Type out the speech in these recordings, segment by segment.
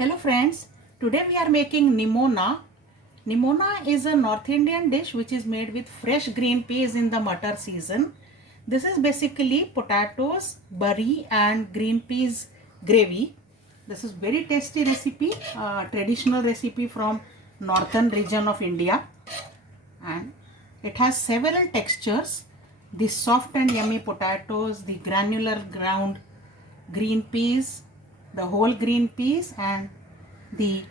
Hello friends, today we are making Nimona. Nimona is a North Indian dish which is made with fresh green peas in the Matar season. This is basically potatoes, bari and green peas gravy. This is very tasty recipe, traditional recipe from northern region of India, and it has several textures. The soft and yummy potatoes, the granular ground green peas, the whole green peas, and the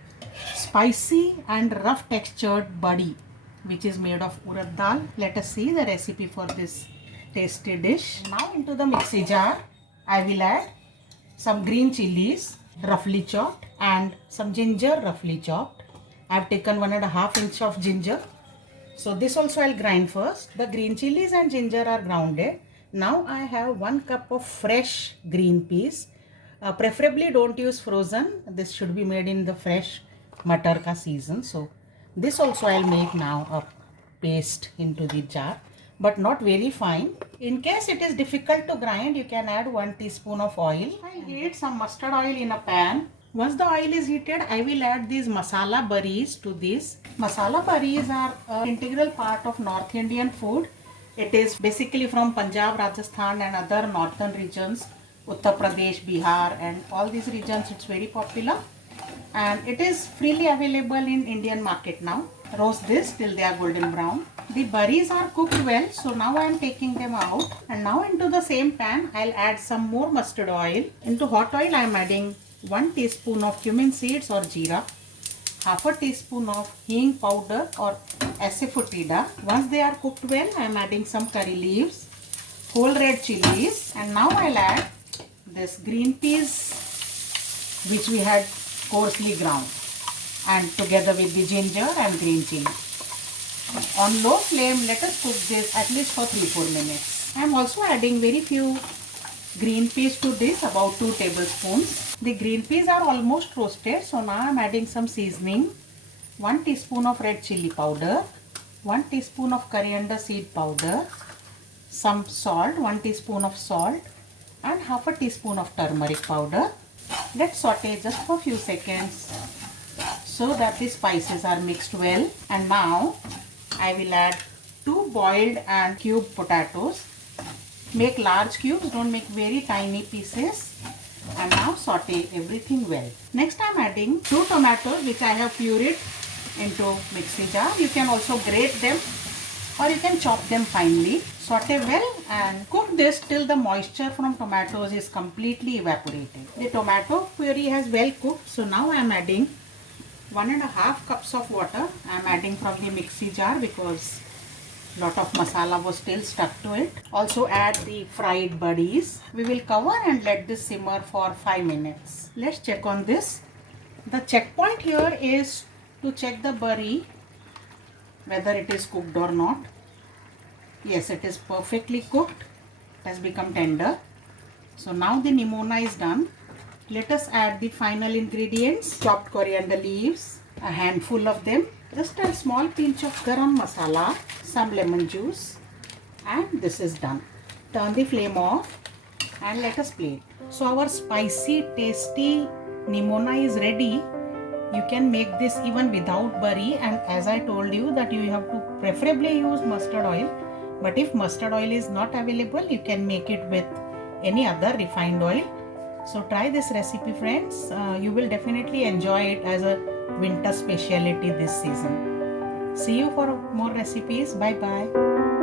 spicy and rough textured badi, which is made of urad dal. Let us see the recipe for this tasty dish. Now into the mixie jar I will add some green chilies roughly chopped and some ginger roughly chopped. I have taken 1.5 inch of ginger. So this also I'll grind first. The green chilies and ginger are grounded. Now I have 1 cup of fresh green peas. Preferably don't use frozen. This should be made in the fresh matar ka season. So this also I'll make now a paste into the jar, but not very fine. In case it is difficult to grind, you can add 1 teaspoon of oil. I'll heat some mustard oil in a pan. Once the oil is heated, I will add these masala burries to this. Masala burries are an integral part of North Indian food. It is basically from Punjab, Rajasthan and other northern regions, Uttar Pradesh, Bihar and all these regions. It's very popular and it is freely available in Indian market now. Roast this till they are golden brown. The burries are cooked well, so now I am taking them out, and now into the same pan I'll add some more mustard oil. Into hot oil I am adding 1 teaspoon of cumin seeds or jeera, half a teaspoon of hing powder or asafoetida. Once they are cooked well, I am adding some curry leaves, whole red chilies, and now I'll add this green peas which we had coarsely ground, and together with the ginger and green chili. On low flame, let us cook this at least for 3-4 minutes. I am also adding very few green peas to this, about 2 tablespoons. The green peas are almost roasted, so now I am adding some seasoning. 1 teaspoon of red chili powder, 1 teaspoon of coriander seed powder, some salt, 1 teaspoon of salt and half a teaspoon of turmeric powder. Let's saute just for a few seconds so that the spices are mixed well. And now I will add 2 boiled and cubed potatoes. Make large cubes, don't make very tiny pieces. And now saute everything well. Next I am adding 2 tomatoes which I have pureed into mixie jar. You can also grate them or you can chop them finely. Saute well and cook this till the moisture from tomatoes is completely evaporated. The tomato puree has well cooked, so now I am adding 1.5 cups of water. I am adding from the mixie jar because lot of masala was still stuck to it. Also add the fried buddies. We will cover and let this simmer for 5 minutes. Let's check on this. The checkpoint here is to check the bari whether it is cooked or not. Yes, it is perfectly cooked. It has become tender. So now the nimona is done. Let us add the final ingredients. Chopped coriander leaves, a handful of them, just a small pinch of garam masala, some lemon juice, and this is done. Turn the flame off and let us plate. So our spicy, tasty nimona is ready. You can make this even without bari, and as I told you that you have to preferably use mustard oil. But if mustard oil is not available, you can make it with any other refined oil. So try this recipe friends. You will definitely enjoy it as a winter specialty this season. See you for more recipes. Bye bye.